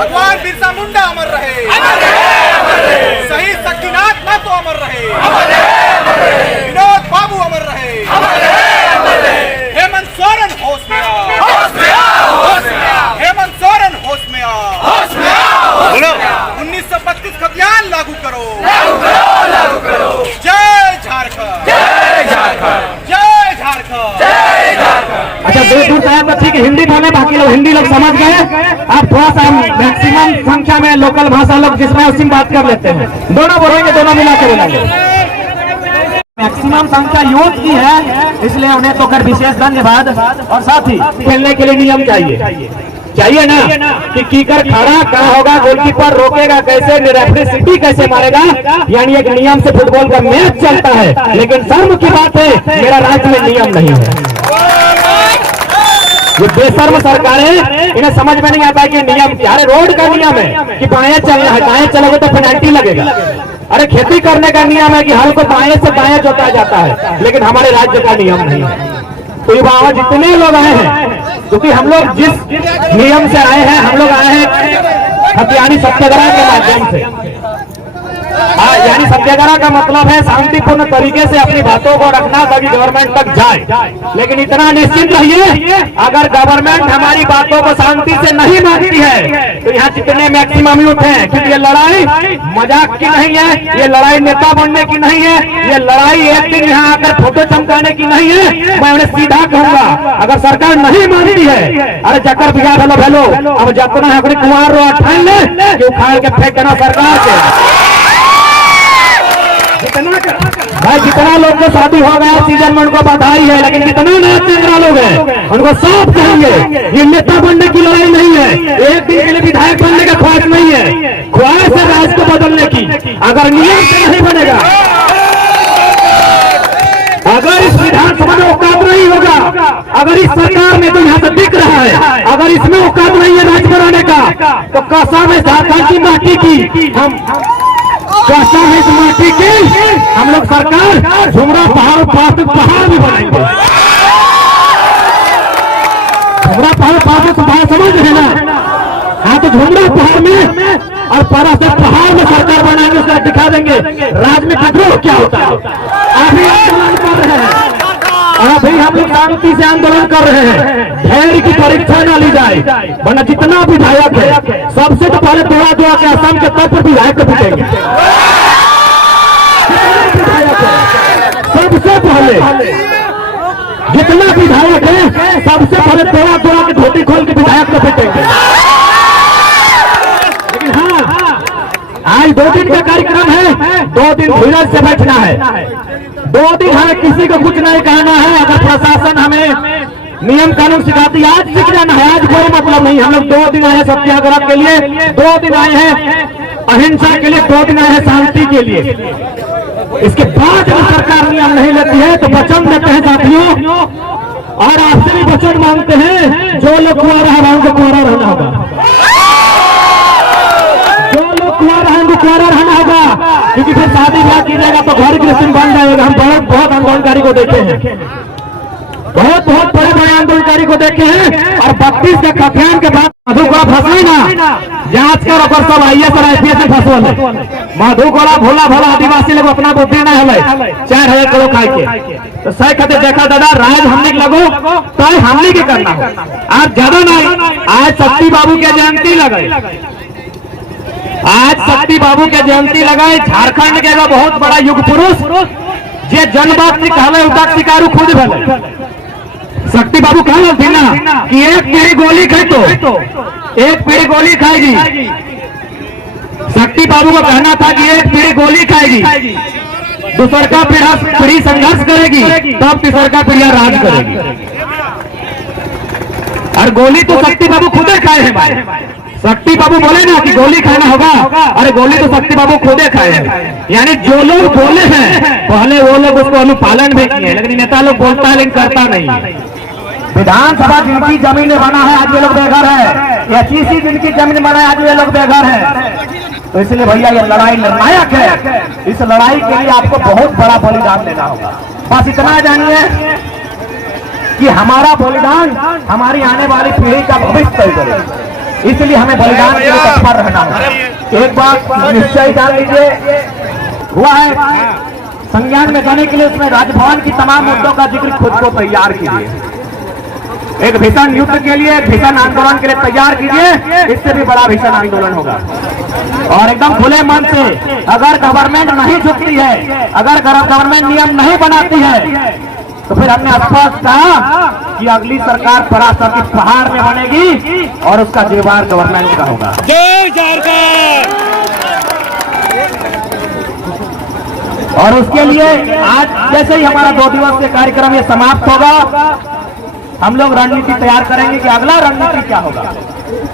भगवान बिरसा मुंडा अमर रहे, शहीद शक्तिनाथ महतो अमर रहे, विनोद बाबू अमर रहे, हेमंत सोरेन होश में आ, हेमंत सोरेन होश में आ, 1932 का बयान लागू करो, जय झारखंड, जय झारखंड, जय झारखंड। अच्छा दूर दूर से तो ठीक है, हिंदी बोले, बाकी लोग हिंदी लोग समझ गए। आप थोड़ा सा मैक्सिमम संख्या में लोकल भाषा लोग जिसमें उसी बात कर लेते हैं, दोनों बोलेंगे, दोनों मिला के बोलेंगे। मैक्सिमम संख्या यूथ की है, इसलिए उन्हें तो कर विशेष धन्यवाद। और साथ ही खेलने के लिए नियम चाहिए ना कि कीकर खड़ा कहाँ होगा, गोलकीपर रोकेगा कैसे, रेफरी सीटी कैसे मारेगा, यानी एक नियम से फुटबॉल का मैच चलता है। लेकिन शर्म की बात है मेरा राज्य में नियम नहीं है। ये बेशर्म सरकारें, इन्हें समझ में नहीं आता कि नियम क्या है। रोड का नियम है कि बाएं चलना है, दाएं चलोगे तो पेनल्टी लगेगा। अरे खेती करने का नियम है कि हल को बाएं से दाएं जोता जाता है, लेकिन हमारे राज्य का नियम नहीं है। तो युवा जितने लोग आए हैं, क्योंकि हम लोग जिस नियम से आए हैं, हम लोग आए हैं हथियानी सत्याग्रह के माध्यम से। यानी सत्याग्रह का मतलब है शांतिपूर्ण तरीके से अपनी बातों को रखना ताकि गवर्नमेंट तक जाए। लेकिन इतना निश्चित रहिए, अगर गवर्नमेंट हमारी बातों को शांति से नहीं मानती है तो यहाँ जितने मैक्सिमम यूथ हैं, क्योंकि ये लड़ाई मजाक की नहीं है, ये लड़ाई नेता बनने की नहीं है, ये लड़ाई एक दिन यहाँ आकर फोटो चमकाने की नहीं है। मैं उन्हें सीधा कहूंगा, अगर सरकार नहीं मानती है, अरे चक्कर बिगा भेलो अब जितना है अपने कुमार रो ठान ले कि उखाड़ के फेंक देना सरकार के। भाई जितना लोग को शादी हो गया सीजन में उनको बधाई है, लेकिन जितना नया चेहरा लोग हैं उनको सब कहेंगे ये नेता बनने की लड़ाई नहीं है, एक दिन के लिए विधायक बनने का ख्वाहिश नहीं है, ख्वाहिश है राज्य को बदलने की। अगर नियम से नहीं बनेगा, अगर इस विधानसभा में औकात नहीं होगा, अगर इस सरकार में तो यहाँ से दिख रहा है, अगर इसमें औकात नहीं है राज्य बनाने का, तो कसम है झारखंड की माटी की, कसम है इस माटी की, हम लोग सरकार झुमरा पहाड़ भी बनाएंगे। झुमरा पहाड़ समझ रहे ना? हाँ, तो झुमरा पहाड़ में और पहाड़ में सरकार बनाएंगे, उसका दिखा देंगे राज्य में विद्रोह क्या होता है। अभी आंदोलन कर रहे हैं, अभी हम लोग शांति से आंदोलन कर रहे हैं, धैर्य की परीक्षा न ली जाए, वरना जितना विधायक है सबसे तो पहले दुआ के असम के तब पर विधायक को पीटेंगे। सबसे पहले जितना विधायक है सबसे पहले दुआ के धोती खोल के विधायक को पीटेंगे। लेकिन हाँ, आज 2 दिन का कार्यक्रम है, 2 दिन धीरज से बैठना है, 2 दिन हमें किसी को कुछ नहीं कहना है। अगर प्रशासन हमें नियम कानून सिखाती है, आज सीख जाना है, आज कोई मतलब नहीं। हम लोग 2 दिन आए हैं सत्याग्रह के लिए, 2 दिन आए हैं अहिंसा के लिए, 2 दिन आए हैं शांति के लिए। इसके बाद जब सरकार नियम नहीं लेती है तो वचन देते हैं साथियों, और आपसे भी वचन मांगते हैं, जो लोग कुआरा है उनको कुआरा रहना होगा, जो लोग कुआरा है उनको कुआरा रहना होगा, क्योंकि फिर शादी ब्याह कीजिएगा तो घर गृहस्थी बन जाएगा। हम बहुत आंदोलनकारी को देखे हैं, बहुत बड़े आंदोलनकारी को देखे हैं, और 32 के कथन के बाद मधु कोड़ा फंसली ना, जांच कर और सब IAS और IPS में फंसल है। मधु कोड़ा भोला आदिवासी लोग अपना बुद्धि ना है 4000 करोड़ खाए के, तो सही कहते देखा दादा राज हमने लगो तो हमने के करना हो। आज ज्यादा नहीं, आज शक्ति बाबू के जयंती लगाए, आज शक्ति बाबू के जयंती लगाए। झारखंड के बहुत बड़ा युग पुरुष जे जनबात कहले उदाक शिकारू खुद भले शक्ति बाबू कहल थी ना कि एक पीढ़ी गोली खाई तो एक पीढ़ी गोली खाएगी। शक्ति बाबू को कहना था कि एक पीढ़ी गोली खाएगी, दूसर का पीढ़ी संघर्ष करेगी, तब तीसर का पीढ़ी राज करेगी। और गोली तो शक्ति बाबू खुदे खाए हैं भाई। शक्ति बाबू बोले ना कि गोली खाना होगा, अरे गोली तो शक्ति बाबू खुदे खाए हैं। यानी जो लोग बोले हैं पहले वो लोग उसको अनुपालन भी किए, लेकिन नेता लोग बोलता है लेकिन करता नहीं। विधानसभा जिनकी जमीन बना है आज ये लोग बेघर है, SEC जिनकी जमीन बना है आज ये लोग बेघर है। तो इसलिए भैया ये लड़ाई निर्णायक है, इस लड़ाई के लिए आपको बहुत बड़ा बलिदान देना होगा। बस इतना जानिए कि हमारा बलिदान हमारी आने वाली पीढ़ी का भविष्य तय करेगा। इसलिए हमें बलिदान के लिए तत्पर रहना है। एक बात निश्चय जान लीजिए, हुआ है संज्ञान में करने के लिए उसमें राजभवन की तमाम मुद्दों का जिक्र खुद को तैयार कीजिए। एक भीषण युद्ध के लिए, भीषण आंदोलन के लिए तैयार कीजिए, इससे भी बड़ा भीषण आंदोलन होगा। और एकदम खुले मन से, अगर गवर्नमेंट नहीं झुकती है, अगर गवर्नमेंट नियम नहीं बनाती है, तो फिर हमने स्पष्ट कहा कि अगली सरकार पराशक्ति पहाड़ में बनेगी और उसका जिम्मेवार गवर्नमेंट का होगा। जय झारखंड। और उसके लिए आज जैसे ही हमारा 2 दिवसीय कार्यक्रम ये समाप्त होगा, हम लोग रणनीति तैयार करेंगे कि अगला रणनीति क्या होगा।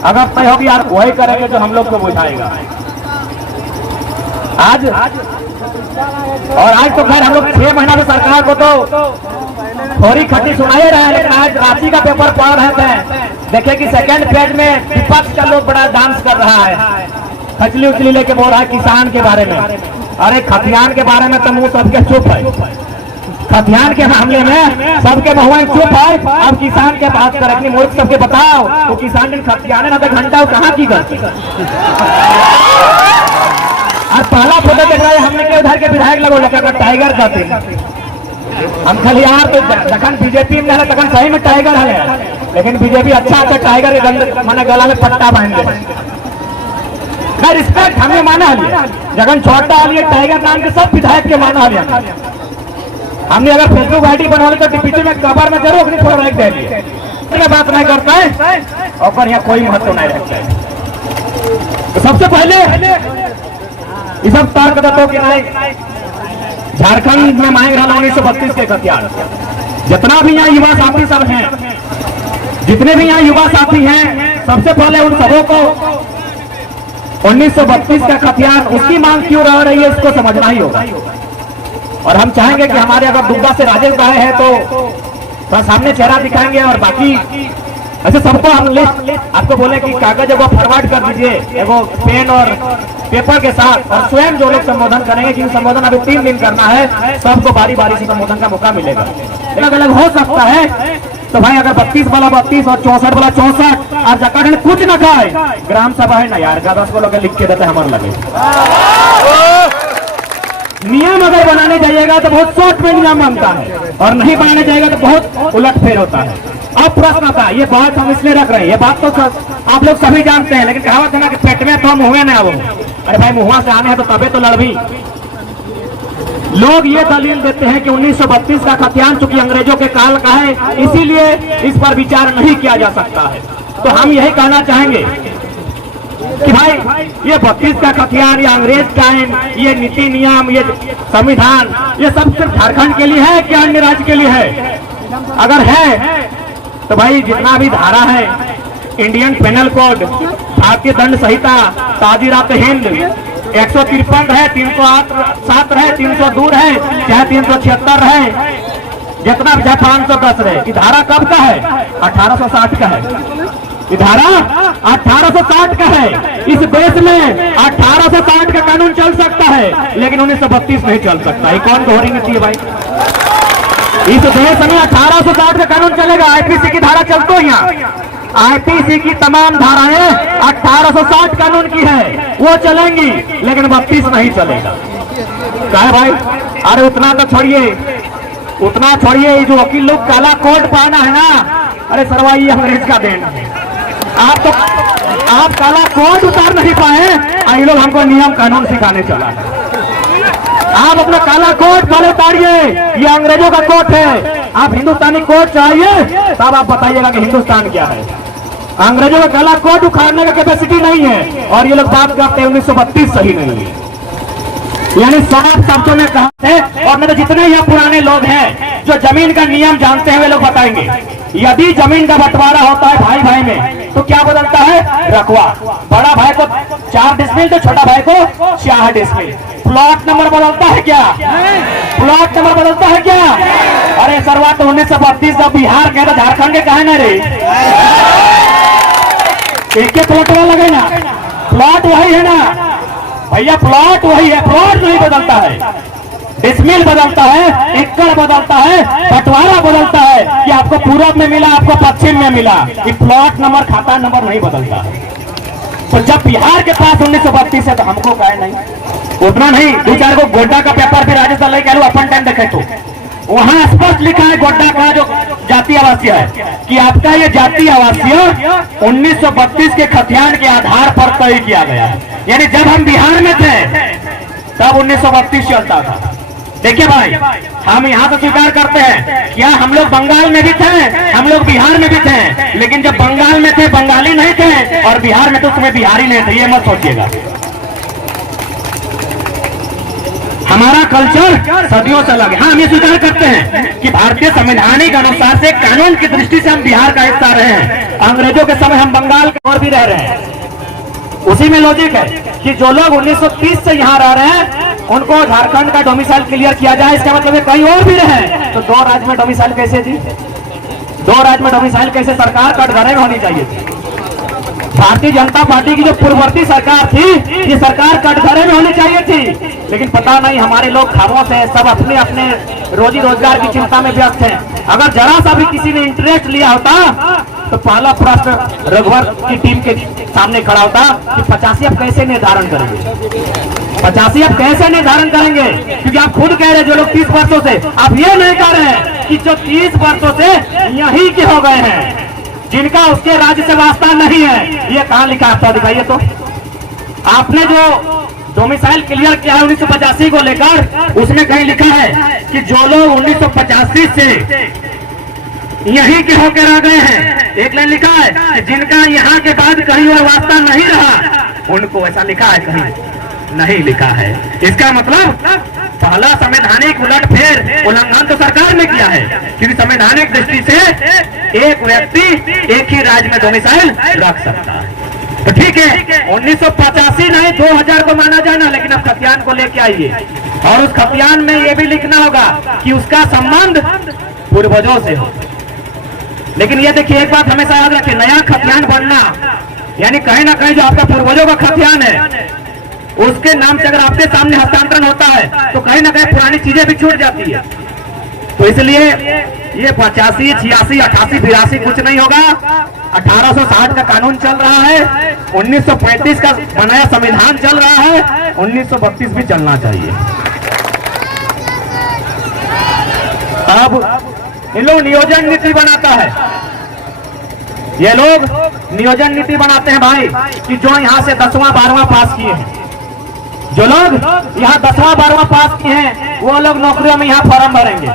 अगर तय होगी यार वही करेंगे जो हम लोग को बुझाएगा। आज तो खैर हम लोग 6 महीना से सरकार को तो थोड़ी खट्टी सुनाई रहे हैं, लेकिन आज रांची का पेपर पढ़ रहे थे, देखे कि सेकेंड फेज में विपक्ष का लोग बड़ा डांस कर रहा है, खचली उचली लेके बोल रहा है किसान के बारे में। अरे खतियान के बारे में तो मुंह सबके चुप है, खतियान के मामले में सबके मुंह चुप है। अब किसान के बात कर, अपनी मुल्क सबके बताओ तो किसान ने खतियाने ना तो घंटा कहाँ की करते। और पहला फोटो देख रहे हैं हमने के उधर के विधायक लगो लगा टाइगर जाते हम खाली यार तो जखन बीजेपी में तखन सही में टाइगर है, लेकिन बीजेपी अच्छा टाइगर के माने गला में पट्टा बांध रिस्पेक्ट हमें माना है। जगन छोटा है टाइगर नाम के सब विधायक के माना है। हमने अगर फेसबुक आईडी बना ली तो पीछे में कवर में जरूर अपनी फोटो रख देंगे, बात नहीं करता है और यहाँ कोई महत्व नहीं रखता है। तो सबसे पहले ये सब तर्क देते कि नहीं झारखंड में मांग रहा 1932 के हथियार। जितना भी यहाँ युवा साथी सब हैं, जितने भी यहाँ युवा साथी हैं, सबसे पहले उन सबों को 1932 का हथियार उसकी मांग क्यों रह रही है इसको समझना ही होगा। और हम चाहेंगे कि हमारे अगर दुर्गा से राजेश भाई है तो सामने चेहरा दिखाएंगे, और बाकी ऐसे सबको हम लिस्ट आपको बोले कि कागज एगो फॉरवर्ड कर दीजिए एगो पेन और पेपर के साथ, और स्वयं जो लोग संबोधन करेंगे कि संबोधन अभी 3 दिन करना है, सबको बारी बारी से संबोधन का मौका मिलेगा। अलग अलग हो सकता है तो भाई अगर 32 वाला 32 और 64 वाला 64 और जकड़ कुछ न खाए, ग्राम सभा है ना यार, 10 को लोग लिख के देते हमारे लगे। नियम अगर बनाने जाइएगा तो बहुत शॉर्ट में नियम बनता है, और नहीं बनाने जाएगा तो बहुत उलट फेर होता है। अब प्रश्न था, ये बात हम इसलिए रख रहे हैं, ये बात तो आप लोग सभी जानते हैं, लेकिन कहावत है ना कि पेट में तो हम हुए ना वो। अरे भाई मुहुआ से आने हैं तो तबे तो लड़भी। लोग ये दलील देते हैं कि 1932 का खतियान चूंकि अंग्रेजों के काल का है, इसीलिए इस पर विचार नहीं किया जा सकता है। तो हम यही कहना चाहेंगे कि भाई ये 32 का खतियान, ये अंग्रेज टाइम, ये नीति नियम, ये संविधान, ये सब सिर्फ झारखंड के लिए है क्या अन्य राज्य के लिए है? अगर है तो भाई जितना भी धारा है, इंडियन पेनल कोड, भारतीय दंड संहिता, ताजीरात हिंद 153 है, 307 है, 302 है, चाहे 376 है, जितना भी चाहे 510 रहे। ये धारा कब का है? 1860 का है। ये धारा 1860 का है। इस देश में 1860 का कानून चल सकता है, लेकिन 1932 नहीं चल सकता। ये कौन दोहरी नीति है भाई? इस देश में 1860 का कानून चलेगा। आईपीसी की धारा चलती है यहाँ, आईपीसी की तमाम धाराएं 1860 कानून की है, वो चलेंगी, लेकिन 32 नहीं चलेगा। कहे भाई अरे उतना तो छोड़िए, जो वकील लोग काला कोट पहना है ना, अरे सरवा ये अंग्रेज का देन। आप काला कोट उतार नहीं पाए, ये लोग हमको नियम कानून सिखाने चला है। आप अपना काला कोट पहले उतारिए, ये अंग्रेजों का कोट है। आप हिंदुस्तानी कोट चाहिए तब आप बताइएगा कि हिंदुस्तान क्या है। अंग्रेजों का काला कोट उखाड़ने का कैपेसिटी नहीं है, और ये लोग बात करते हैं 1932 सही नहीं है। यानी साफ शब्दों में कहा है। और मेरे जितने यहाँ पुराने लोग हैं जो जमीन का नियम जानते हैं, वे लोग बताएंगे यदि जमीन का बंटवारा होता है भाई भाई में तो क्या बदलता है? रकबा। बड़ा भाई को 4 डिसमिल तो छोटा भाई को 4 डिसमिल। प्लॉट नंबर बदलता है क्या? प्लॉट नंबर बदलता है क्या? अरे सरवा तो 1932 जब बिहार के तो झारखंड के कहे ना रे, एक प्लॉट वाला लगे ना, प्लॉट वही है ना भैया, प्लॉट वही है। प्लॉट नहीं बदलता है, डिसमिल बदलता है, एकड़ बदलता है, बंटवारा बदलता है कि आपको पूरब में मिला, आपको पश्चिम में मिला। ये प्लॉट नंबर, खाता नंबर नहीं बदलता। तो जब बिहार के पास 1932 है तो हमको कहे नहीं, उतना नहीं, 2-4 को गोड्डा का पेपर भी राजस्थान ले कह अपन टाइम देखे तो वहां स्पष्ट लिखा है गोड्डा का जो जातीय आवासीय है कि आपका ये जातीय आवासीय 1932 के खतियान के आधार पर तय किया गया है। यानी जब हम बिहार में थे तब 1932 चलता था। देखिए भाई, हम यहाँ से स्वीकार करते हैं, क्या हम लोग बंगाल में भी थे, हम लोग बिहार में भी थे, लेकिन जब बंगाल में थे बंगाली नहीं थे और बिहार में तो उसमें बिहारी नहीं थे, ये मत सोचिएगा। हमारा कल्चर सदियों से अलग है। हाँ, हम ये स्वीकार करते हैं कि भारतीय संवैधानिक अनुसार से कानून की दृष्टि से हम बिहार का हिस्सा रहे हैं। अंग्रेजों के समय हम बंगाल के और भी रह रहे हैं। उसी में लॉजिक है कि जो लोग 1930 से यहाँ रह रहे हैं उनको झारखंड का डोमिसाइल क्लियर किया जाए। इसका मतलब है कहीं और भी रहे तो 2 राज्य में डोमिसाइल कैसे थी, 2 राज्य में डोमिसाइल कैसे? सरकार कटघरे में होनी चाहिए थी। भारतीय जनता पार्टी की जो पूर्ववर्ती सरकार थी, ये सरकार कटघरे में होनी चाहिए थी, लेकिन पता नहीं हमारे लोग खामोश हैं, सब अपने अपने रोजी रोजगार की चिंता में व्यस्त हैं। अगर जरा सा भी किसी ने इंटरेस्ट लिया होता तो पहला प्रश्न रघुवर की टीम के सामने खड़ा होता कि 85 अब कैसे निर्धारण करेंगे, 85 अब कैसे निर्धारण करेंगे? क्योंकि आप खुद कह रहे हैं जो लोग 30 वर्षों से, आप ये नहीं कह रहे हैं कि जो 30 वर्षों से यहीं के हो गए हैं, जिनका उसके राज्य से वास्ता नहीं है। ये कहाँ लिखा है? दिखाइए तो। आपने जो डोमिसाइल क्लियर किया है 1985 को लेकर, उसमें कहीं लिखा है कि जो लोग 1985 से यहीं के होकर रह गए हैं, एक लाइन लिखा है कि जिनका यहाँ के बाद कहीं और वास्ता नहीं रहा, उनको, ऐसा लिखा है, कहीं नहीं लिखा है। इसका मतलब पहला संवैधानिक उलटफेर उल्लंघन तो सरकार ने किया है, क्योंकि संवैधानिक दृष्टि से एक व्यक्ति एक ही राज्य में डोमिसाइल रख सकता है। तो ठीक है, 1985 नहीं 2000 को माना जाए ना, लेकिन अब खतियान को लेके आइए और उस खतियान में ये भी लिखना होगा कि उसका संबंध पूर्वजों से हो। लेकिन ये देखिए, एक बात हमेशा याद रखिए, नया खतियान बनना यानी कहीं ना कहीं जो आपका पूर्वजों का खतियान है उसके नाम से अगर आपके सामने हस्तांतरण होता है तो कहीं ना कहीं पुरानी चीजें भी छूट जाती है। तो इसलिए ये 85, 86, 88, 82 कुछ नहीं होगा। 1860 का कानून चल रहा है, 1935 का बनाया संविधान चल रहा है, 1932 भी चलना चाहिए। अब इन लोग नियोजन नीति बनाता है, ये लोग नियोजन नीति बनाते हैं भाई कि जो यहाँ से 10वां 12वां पास किए हैं, जो लोग यहाँ 10वां 12वां पास किए हैं वो लोग नौकरियों में यहाँ फॉर्म भरेंगे।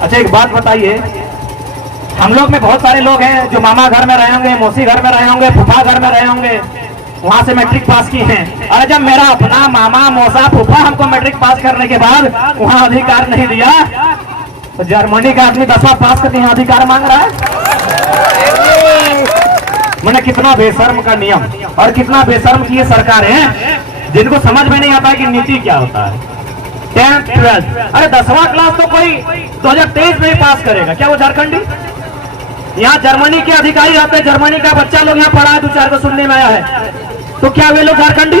अच्छा एक बात बताइए, हम लोग में बहुत सारे लोग हैं जो मामा घर में रहे होंगे, मौसी घर में रहे होंगे, फूफा घर में रहे होंगे, वहां से मैट्रिक पास की हैं। अरे जब मेरा अपना मामा मौसा फूफा हमको मैट्रिक पास करने के बाद वहां अधिकार नहीं दिया तो जर्मनी का आदमी 10वां पास करके यहाँ अधिकार मांग रहा है। मैंने कितना बेशर्म का नियम और कितना बेशर्म की ये सरकार है जिनको समझ में नहीं आता कि नीति क्या होता है। 10th 12th, अरे 10वां क्लास तो कोई 2023 में ही पास करेगा क्या वो झारखंडी? यहाँ जर्मनी के अधिकारी आते हैं, जर्मनी का बच्चा लोग यहाँ पढ़ा है, 2-4 को सुनने में आया है, तो क्या वे लोग झारखंडी?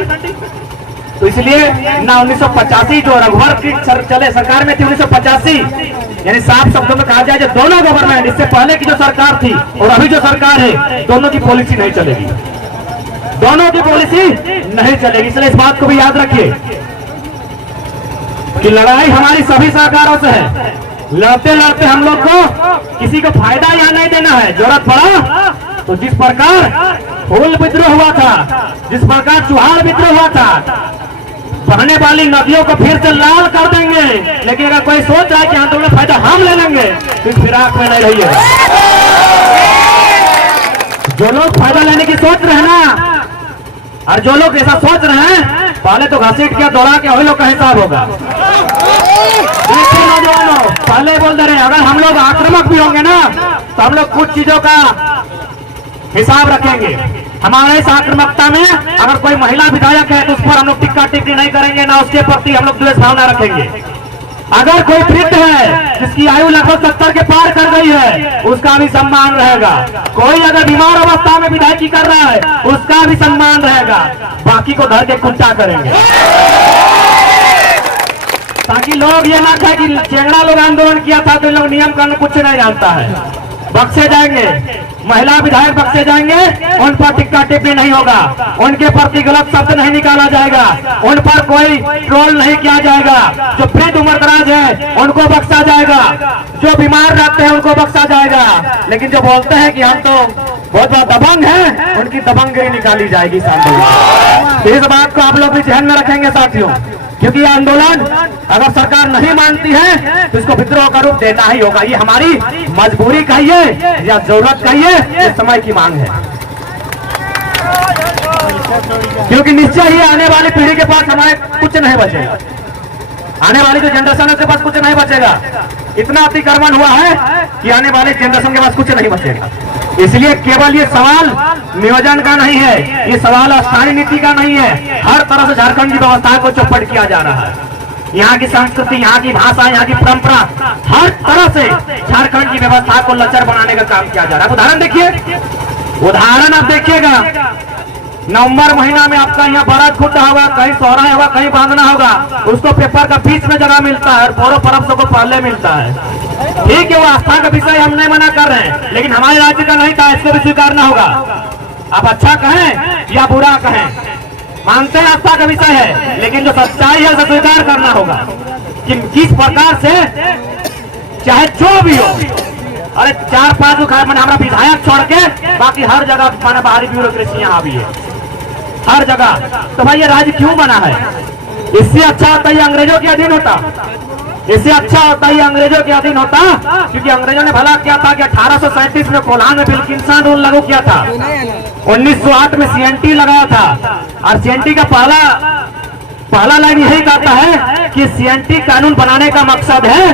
तो इसलिए ना 1985 जो रघुवर की चले सरकार में थी 1985, यानी साफ शब्दों में कहा जाए जो दोनों गवर्नमेंट, इससे पहले की जो सरकार थी और अभी जो सरकार है, दोनों की पॉलिसी नहीं चलेगी, दोनों की पॉलिसी नहीं चलेगी। इसलिए इस बात को भी याद रखिए कि लड़ाई हमारी सभी सरकारों से है। लड़ते लड़ते हम लोग को किसी को फायदा यहाँ नहीं देना है। जरूरत पड़ा तो जिस प्रकार हुल विद्रोह हुआ था, जिस प्रकार चुहाड़ विद्रोह हुआ था, बहने वाली नदियों को फिर से लाल कर देंगे। लेकिन अगर कोई सोच रहा है कि आंदोलन में फायदा हम ले लेंगे तो फिराक में नहीं रहिएगा। जो लोग फायदा लेने की सोच रहे हैं ना, और जो लोग ऐसा सोच रहे हैं, पहले तो घसीट के दौड़ा के वही लोग का हिसाब होगा। नौजवानों पहले बोल दे रहे हैं, अगर हम लोग आक्रामक भी होंगे ना तो हम लोग कुछ चीजों का हिसाब रखेंगे। हमारे इस आक्रामकता में अगर कोई महिला विधायक है तो उस पर हम लोग टिक्का टिप्पणी नहीं करेंगे, ना उसके प्रति हम लोग द्वेष भावना रखेंगे। अगर कोई वृद्ध है जिसकी आयु लगभग 70 के पार कर गई है, उसका भी सम्मान रहेगा। कोई अगर बीमार अवस्था में विधायकी कर रहा है, उसका भी सम्मान रहेगा। बाकी को धर के कुत्ता करेंगे, ताकि लोग ये ना कहे कि चेंगड़ा लोग आंदोलन किया था तो लोग नियम कानून कुछ नहीं जानता है। बक्से जाएंगे, महिला विधायक बख्शे जाएंगे, उन पर टिक्का टिप्पणी नहीं होगा, उनके प्रति गलत शब्द नहीं निकाला जाएगा, उन पर कोई ट्रोल नहीं किया जाएगा। जो वृद्ध उम्र दराज है उनको बख्शा जाएगा, जो बीमार रहते हैं उनको बख्शा जाएगा। लेकिन जो बोलते हैं कि हम तो बहुत बहुत दबंग हैं, उनकी दबंगगिरी निकाली जाएगी इस आंदोलन। इस बात को आप लोग भी ध्यान में रखेंगे साथियों, क्योंकि यह आंदोलन अगर सरकार नहीं मानती है तो इसको विद्रोह का रूप देना ही होगा। ये हमारी मजबूरी कहिए या जरूरत कहिए, ये समय की मांग है। क्योंकि निश्चय ही आने वाली पीढ़ी के पास हमारे कुछ नहीं बचेगा, आने वाली जो जनरेशन है उसके पास कुछ नहीं बचेगा। इतना अतिक्रमण हुआ है कि आने वाले जनरेशन के पास कुछ नहीं बचेगा। इसलिए केवल ये सवाल नियोजन का नहीं है, ये सवाल स्थानीय नीति का नहीं है। हर तरह से झारखंड की व्यवस्था को चौपट किया जा रहा है। यहाँ की संस्कृति, यहाँ की भाषा, यहाँ की परंपरा, हर तरह से झारखंड की व्यवस्था को लचर बनाने का काम किया जा रहा है। उदाहरण देखिए, उदाहरण आप देखिएगा, नवंबर महीना में आपका यहाँ बारात खुट्टा होगा, कहीं सोहरा होगा, कहीं बांधना होगा, उसको पेपर का बीच में जगह मिलता है और पूरा पर्व सबको पहले मिलता है। ठीक है, वो आस्था का विषय हम नहीं मना कर रहे हैं, लेकिन हमारे राज्य का नहीं था, इसको भी स्वीकारना होगा। आप अच्छा कहें या बुरा कहें, मानते हैं आस्था का विषय है, लेकिन जो सच्चाई है उसे स्वीकार करना होगा कि किस प्रकार से चाहे जो भी हो। अरे 4-5 हमारा विधायक छोड़ के बाकी हर जगह माना बाहरी ब्यूरोक्रेसी यहाँ भी है, हर जगह। तो भाई ये राज्य क्यों बना है? इससे अच्छा होता है अंग्रेजों के अधीन होता, इससे अच्छा होता है अंग्रेजों के अधीन होता, क्योंकि अंग्रेजों ने भला क्या था कि 1837 में कोल्हान में विल्किंसन रूल लागू किया था, 1908 में सीएनटी लगाया था। और सीएनटी का पहला लाइन यही कहता है कि सीएनटी कानून बनाने का मकसद है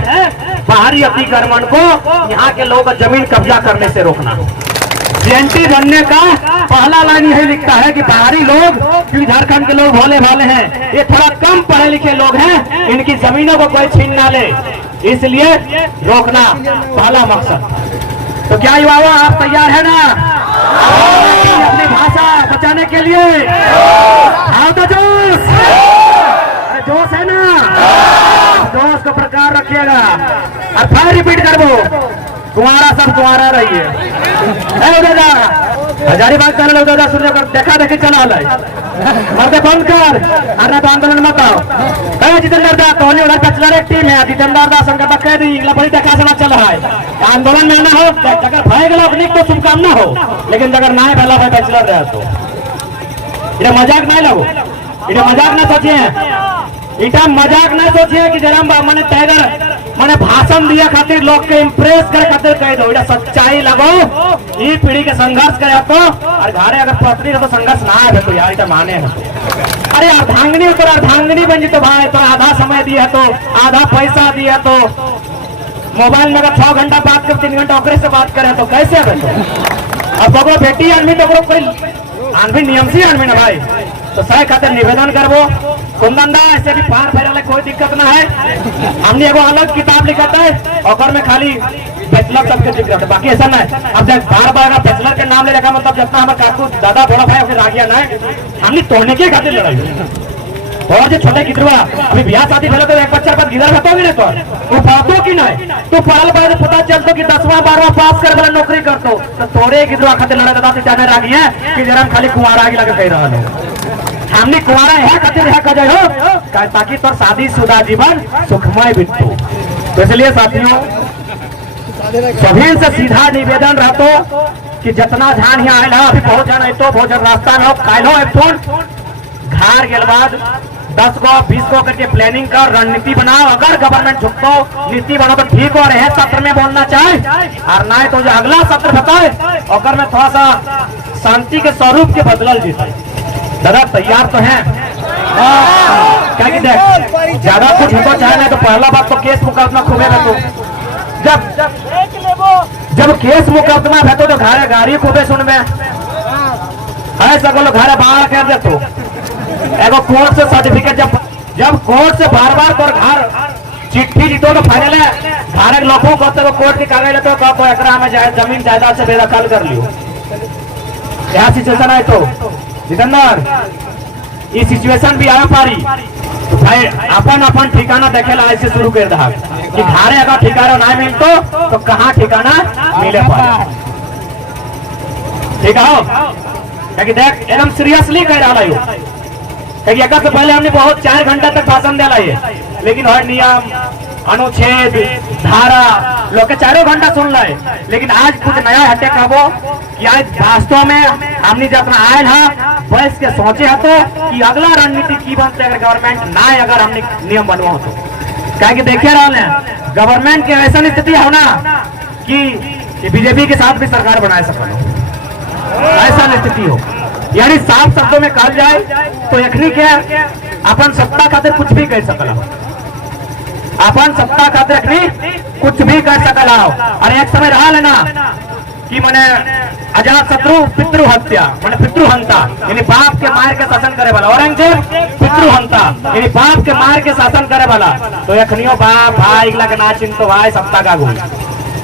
बाहरी अतिक्रमण को यहाँ के लोगों का जमीन कब्जा करने से रोकना। सीएनटी बनने का पहला लाइन यही लिखता है कि बाहरी लोग, क्योंकि झारखंड के लोग भोले भाले हैं, ये थोड़ा कम पढ़े लिखे लोग हैं, इनकी जमीनों को कोई छीन ना ले, इसलिए रोकना पहला मकसद। तो क्या युवा आप तैयार है ना अपनी भाषा बचाने के लिए? आओ तो जोश, जोश है ना, जोश को प्रकार रखिएगा। और फिर रिपीट कर दो, तुम्हारा सब तुम्हारा रही है। हजारीबाग चल उधर सुन कर देखा देखी चला मरते बंद कर, अरे तो आंदोलन मत आओ। जितेंद्र दास तो उधर बैचलर एक टीम है, जितेंद्र दास उनका कह दी बड़ी देखा से चल रहा है। आंदोलन में आना हो, अगर भय गला तो शुभकामना हो, लेकिन अगर ना पहला भाई बैचलर रहे तो इधर मजाक नहीं लगो, इधर मजाक ना सोचिए, इधर मजाक ना सोचिए कि जरा मैंने टाइगर मैंने भाषण दिया खातिर लोग के इम्प्रेस करे खातिर कह दो, इधर सच्चाई लगो, ये पीढ़ी के संघर्ष करे तो। और घरे अगर पत्नी तो संघर्ष ना है तो यार इधर माने है। अरे अर्धांगिनी तो अर्धांगिनी बन जी तो भाई, तो आधा समय दिया तो आधा पैसा दिया तो मोबाइल में अगर 6 घंटा बात कर 3 घंटा ओकरे से बात करे तो कैसे है? अब तो बेटी आदमी तो कोई आदमी नियम से आदमी ना भाई, तो सही खातिर निवेदन करबो कुंदन ऐसे भी पार फेरे कोई दिक्कत ना है। हमने एगो अलग किताब लिखा है और में खाली बैचलर तक के दिक्कत है, बाकी ऐसा नहीं। अब जब बार अगर बैचलर के नाम ले रखा मतलब जितना हमारे काकू दादा बड़ा भाई फिर आ गया ना, हमने तोड़ने के खातिर लड़ाई। और जो छोटे गिदरवा अभी ब्याह शादी भेलो तो एक बच्चा पर गिदर रहता भी नहीं, तो पढ़तो कि नहीं, तो पढ़ल बाद पता चलतो कि 10वां 12वां पास कर वाला नौकरी करतो, तो थोड़े गिदरवा खातिर लड़ा दादा से जाने लागी है कि जरा खाली कुंवारा आगे लगे कह रहा है। हमने कुंवारा है खातिर है कह हो ताकि तोर शादीशुदा जीवन सुखमय बीततो। तो इसलिए साथियों सभी से सीधा निवेदन रहतो कि जितना ध्यान यहाँ आयल अभी बहुत जन तो बहुत जन रास्ता न कालो फोन घर के बाद 10 को 20 को करके प्लानिंग कर रणनीति बनाओ। अगर गवर्नमेंट झुकतो नीति बनो तो ठीक हो रहे सत्र में बोलना चाहे, और ना तो जो अगला सत्र बताए और में थोड़ा सा शांति के स्वरूप के बदलल जीते। दादा तैयार तो हैं क्या कि देख ज्यादा कुछ हो चाहे नहीं तो पहला बात तो केस मुकदमा खूबे रहतो, जब केस मुकदमा रहतो तो घरे गाड़ी खूबे सुनबे है सगो घरे बाहर कर देतो। एगो कोर्ट से सर्टिफिकेट जब कोर्ट से बार बार तोर घर चिट्ठी जीतो तो फाइनल है घर लोगों को तो कोर्ट के कागज लेते तो एकरा में जमीन जायदाद से बेदखल कर लियो। यह सिचुएशन है तो जितेंद्र ये सिचुएशन भी आया पारी तो भाई अपन ठिकाना देखेला ऐसे शुरू कर दहा कि घरे अगर ठिकाना ना मिलतो तो कहाँ ठिकाना मिले पाए। ठीक है कि देख एकदम सीरियसली कह रहा है एक से पहले हमने बहुत 4 घंटा तक भाषण दिला है, लेकिन हर नियम अनुच्छेद धारा लोग के 4 घंटा सुन रहे, लेकिन आज कुछ नया हटे कहो कि आज वास्तव में हमने जितना आयल है बैस के सोचे है तो कि अगला रणनीति की बनते अगर गवर्नमेंट ना अगर हमने नियम बनवा तो क्या देखे रहा है गवर्नमेंट के ऐसा स्थिति है ना कि बीजेपी के साथ भी सरकार बना सकता, ऐसा स्थिति हो। यानी साफ शब्दों में कहा जाए तो यखनी क्या अपन सत्ता खातिर कुछ भी कर सकला, अपन सत्ता खातिर यखनी कुछ भी कर सकला। और एक समय रहा है ना कि मैंने अजात शत्रु पितृ हत्या मैंने पितृहंता यानी बाप के मार के शासन करे वाला, औरंगजेब पितृहंता यानी बाप के मार के शासन करे वाला। तो यखनियो बाप भाई के ना चिंत तो भाई सत्ता का गुण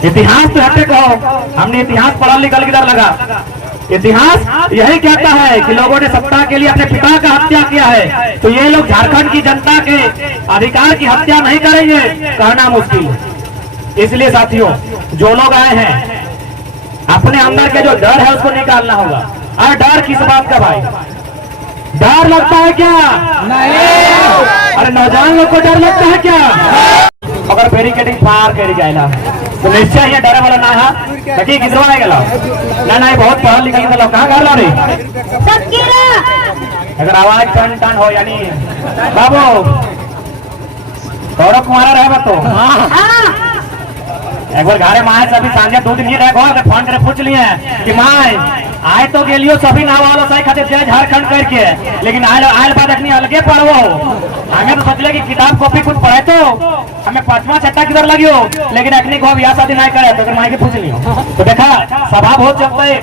इतिहास तो हटे कहो, हमने इतिहास पढ़ा लिखल किधर लगा। इतिहास यही कहता है कि लोगों ने सत्ता के लिए अपने पिता का हत्या किया है, तो ये लोग झारखंड की जनता के अधिकार की हत्या नहीं करेंगे कहना मुश्किल। इसलिए साथियों जो लोग आए हैं अपने अंदर के जो डर है उसको निकालना होगा। अरे डर किस बात का भाई, डर लगता है क्या? नहीं। अरे नौजवान लोग को डर लगता है क्या? अगर बैरिकेडिंग पार कर जाएगा तो निश्चय ये डरे वाला ना है ताकि किधरों नहीं गला ना बहुत पढ़ा लिखा गया कहाँ घर ला रही अगर आवाज टन टन हो यानी बाबू गौरव कुमार रहेगा तो एक बार घरे माए सभी सांझे 2 दिन ही रहे फोन करे पूछ लिए कि माए आए तो गेलियो सभी नाव वालों सही खाते जय झारखंड करके, लेकिन आयल बात अपनी अलगे पढ़ो। हमें तो सोचले कि किताब कॉपी कुछ पढ़े तो हमें 5वां छठा किधर लगियो, लेकिन अखनी को अब यहाँ शादी नहीं करे तो माए के पूछ लियो। तो देखा स्वभाव बहुत चलता है।